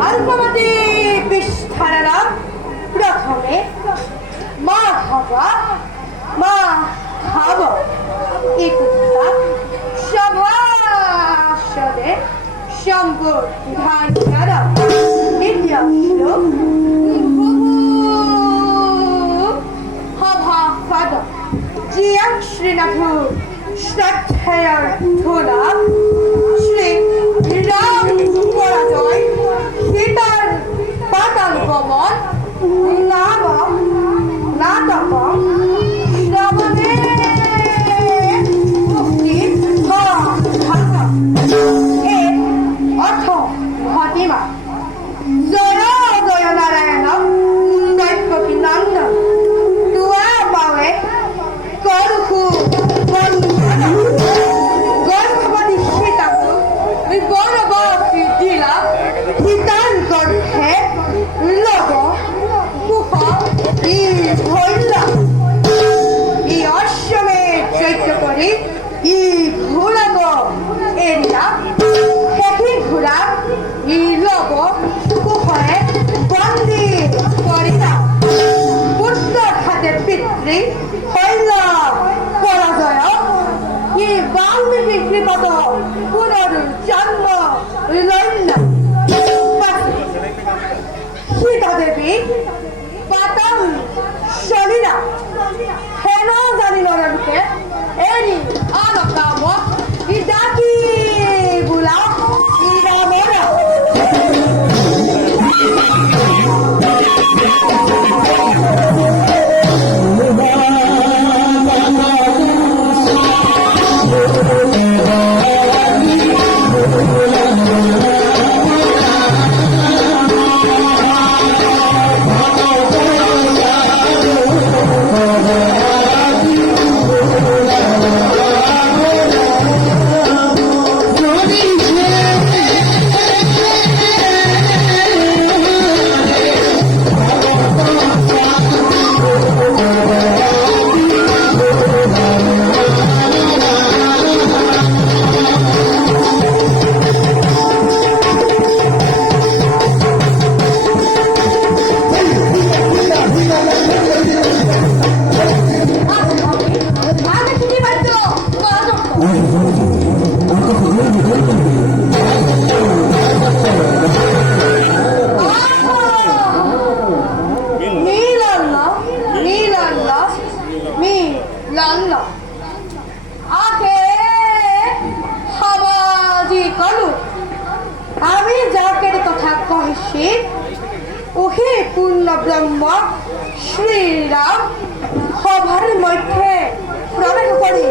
अल्पमती विष्ठारना प्रथमे माधव एकुत्ता सभासदे सम्बोधन द्वितीय श्लोक हभापद जियं श्रीनाथ श्रद्धेयर धुला श्री রাম পরাজয় সীতার পাতাল গমন নাটক শ্রবণে মুক্তি এর অর্থ ভটিমা জয় জয় নারায়ণ দৈত্যকী নন্দন দুয়া পাবে করুকু বন্দন গর্ভবতী সীতাকু গৌরবতী দিলা হিতান গর্ভে লব কুহ ই ভৈলা ই অশ্বমে চৈত্য করি ই ঘুরাব এরিয়া হেকি ঘুরা ই লব কুহরে বন্দি করিলা পুত্র খাতে পিতৃ হইলা পরাজয় ই বাল্মীকি কৃপত পুনর্জন্ম লইল সীতা দেবী পাতাল শরীরা হেন জানি নরকে এরি আনকাম ইদাকি বুলা ইরামেরা আমি যাকে কথা কহিছি ওহে পূর্ণ ব্রহ্ম শ্রীরাম সভার মধ্যে প্রবেশ করে